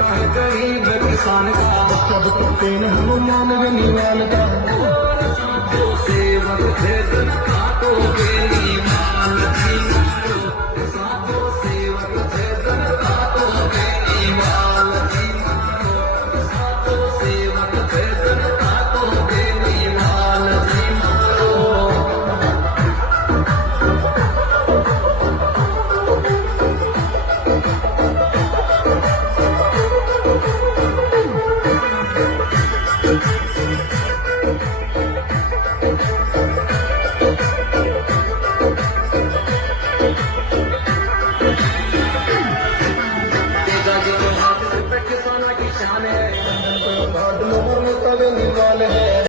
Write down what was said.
होता है गरीब किसान का, सब करते हैं हनुमान गनीवाल का। साधो सेवक भेद खातो बेली माल जी मारो, साधो सेवक भेद खातो बेली माल जी मारो, साधो सेवक भेद खातो बेली माल जी मारो। किसाना की शान है, लोगों में तवे निकाल है।